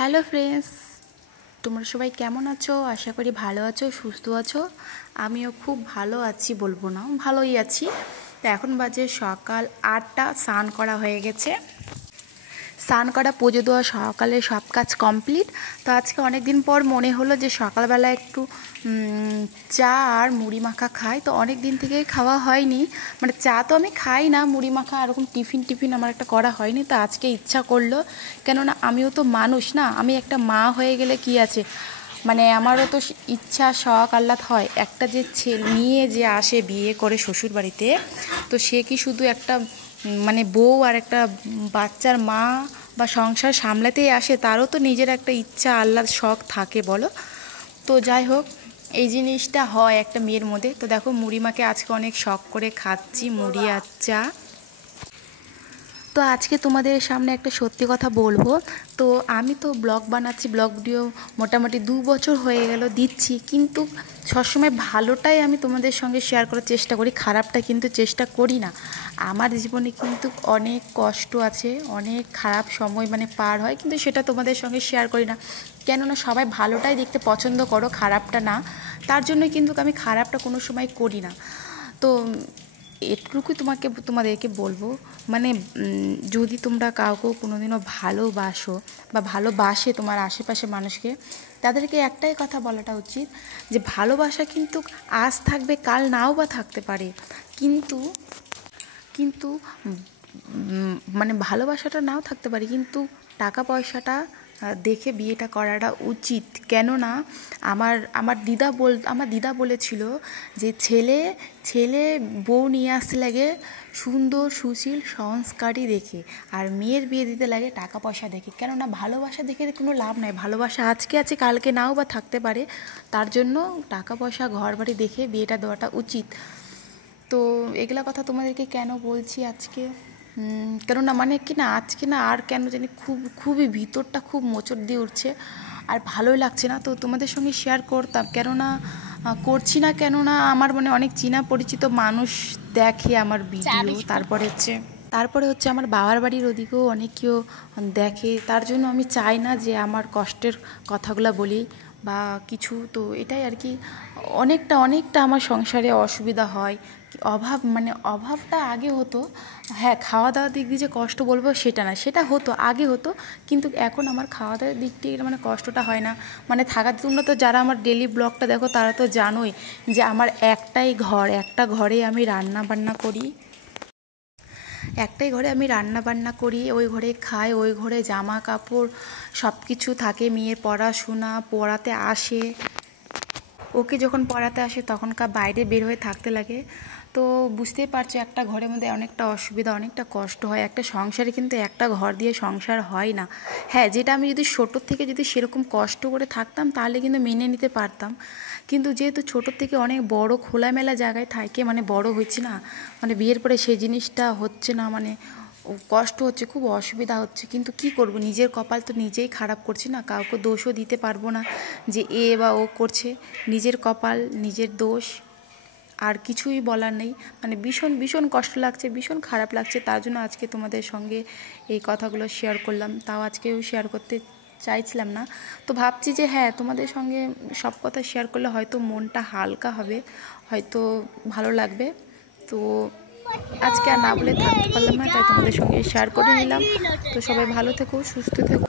Hello friends, তোমরা সবাই কেমন আছো? আশা করি ভালো আছো, সুস্থ আছো। আমিও খুব ভালো আছি, বলবো না, ভালোই আছি। তো এখন বাজে সকাল 8টা, স্নান করা হয়ে গেছে। স্নান করা, পুজো দেওয়া, সকালে সব কাজ কমপ্লিট। তো আজকে অনেক দিন পর মনে হলো যে সকালবেলা একটু চা আর মুড়ি মাখা খাই। তো অনেক দিন থেকেই খাওয়া হয়নি, মানে চা তো আমি খাই না, মুড়ি মাখা এরকম টিফিন আমার একটা করা হয়নি। তো আজকে ইচ্ছা করলো, কেননা আমিও তো মানুষ না, আমি একটা মা হয়ে গেলে কি আছে, মানে আমারও তো ইচ্ছা, শখ, আহ্লাদ হয়। একটা যে মেয়ে যে আসে বিয়ে করে শ্বশুর বাড়িতে, তো সে কি শুধু একটা মানে বউ আর একটা বাচ্চার মা বা সংসার সামলাতেই আসে? তারও তো নিজের একটা ইচ্ছা, আহ্লাদ, শখ থাকে, বলো। তো যাই হোক, এই জিনিসটা হয় একটা মেয়ের মধ্যে। তো দেখো, মুড়ি মাকে আজকে অনেক শখ করে খাচ্ছি, মুড়ি আর চা। তো আজকে তোমাদের সামনে একটা সত্যি কথা বলবো। তো আমি তো ব্লগ বানাচ্ছি, ব্লগ ভিডিও মোটামুটি 2 বছর হয়ে গেল দিচ্ছি, কিন্তু সবসময় ভালোটাই আমি তোমাদের সঙ্গে শেয়ার করার চেষ্টা করি, খারাপটা কিন্তু চেষ্টা করি না। আমার জীবনে কিন্তু অনেক কষ্ট আছে, অনেক খারাপ সময় মানে পার হয়, কিন্তু সেটা তোমাদের সঙ্গে শেয়ার করি না। কেননা সবাই ভালোটাই দেখতে পছন্দ করো, খারাপটা না। তার জন্য কিন্তু আমি খারাপটা কোনো সময় করি না। তো এটুকুই তোমাদেরকে বলবো, মানে যদি তোমরা কাউকে কোনোদিনও ভালোবাসো বা ভালোবাসে তোমার আশেপাশে মানুষকে, তাদেরকে একটাই কথা বলাটা উচিত, যে ভালোবাসা কিন্তু আজ থাকবে, কাল নাও বা থাকতে পারে, কিন্তু কিন্তু মানে ভালোবাসাটা নাও থাকতে পারে, কিন্তু টাকা পয়সাটা দেখে বিয়েটা করাটা উচিত। কেননা আমার দিদা বলেছিল যে ছেলে বউ নিয়ে আসতে লাগে সুন্দর, সুশীল, সংস্কারী দেখে, আর মেয়ের বিয়ে দিতে লাগে টাকা পয়সা দেখে। কেননা ভালোবাসা দেখে কোনো লাভ নাই, ভালোবাসা আজকে আছে, কালকে নাও বা থাকতে পারে। তার জন্য টাকা পয়সা, ঘর বাড়ি দেখে বিয়েটা দেওয়াটা উচিত। তো এগুলা কথা তোমাদেরকে কেন বলছি আজকে, কেননা মানে কি না, আজকে না আর কেন জানি খুবই ভিতরটা খুব মোচড় দিয়ে উঠছে, আর ভালোই লাগছে না। তো তোমাদের সঙ্গে শেয়ার করতাম, কেননা করছি না, কেননা আমার মানে অনেক চেনা পরিচিত মানুষ দেখে আমার ভিডিও। তারপরে হচ্ছে আমার বাবার বাড়ির ওদিকেও অনেক কেউ দেখে। তার জন্য আমি চাই না যে আমার কষ্টের কথাগুলো বলি বা কিছু। তো এটাই আর কি, অনেকটা আমার সংসারে অসুবিধা হয়, মানে অভাবটা আগে হতো। হ্যাঁ, খাওয়া দাওয়ার দিক দিয়ে যে কষ্ট বলবো সেটা না, সেটা হতো, আগে হতো, কিন্তু এখন আমার খাওয়া দাওয়ার দিক দিয়ে মানে কষ্টটা হয় না। মানে তোমরা তো যারা আমার ডেলি ব্লগটা দেখো তারা তো জানোই যে আমার একটা ঘরে আমি রান্না বান্না করি, ওই ঘরে খাই, ওই ঘরে জামা কাপড় সব কিছু থাকে। মেয়ের পড়াশোনা, পড়াতে আসে, ওকে যখন পড়াতে আসে তখনকার বাইরে বের হয়ে থাকতে লাগে। তো বুঝতেই পারছো, একটা ঘরের মধ্যে অনেকটা অসুবিধা, অনেকটা কষ্ট হয়। একটা সংসারে কিন্তু একটা ঘর দিয়ে সংসার হয় না। হ্যাঁ, যেটা আমি যদি ছোটোর থেকে যদি সেরকম কষ্ট করে থাকতাম তাহলে কিন্তু মেনে নিতে পারতাম, কিন্তু যেহেতু ছোটোর থেকে অনেক বড় খোলামেলা জায়গায় থাকে, মানে বড় হচ্ছি না, মানে বিয়ের পরে সেই জিনিসটা হচ্ছে না, মানে কষ্ট হচ্ছে, খুব অসুবিধা হচ্ছে। কিন্তু কি করব, নিজের কপাল তো নিজেই খারাপ করছি না, কাউকে দোষও দিতে পারবো না যে এ বা ও করছে। নিজের কপাল, নিজের দোষ, আর কিছুই বলার নেই। মানে ভীষণ কষ্ট লাগছে, ভীষণ খারাপ লাগছে। তার জন্য আজকে তোমাদের সঙ্গে এই কথাগুলো শেয়ার করলাম। তাও আজকেও শেয়ার করতে চাইছিলাম না, তো ভাবছি যে হ্যাঁ, তোমাদের সঙ্গে সব কথা শেয়ার করলে হয়তো মনটা হালকা হবে, হয়তো ভালো লাগবে। তো আজকে আর না বলে থাকতে পারলাম না, তাই তোমাদের সঙ্গে শেয়ার করে নিলাম। তো সবাই ভালো থেকো, সুস্থ থেকো।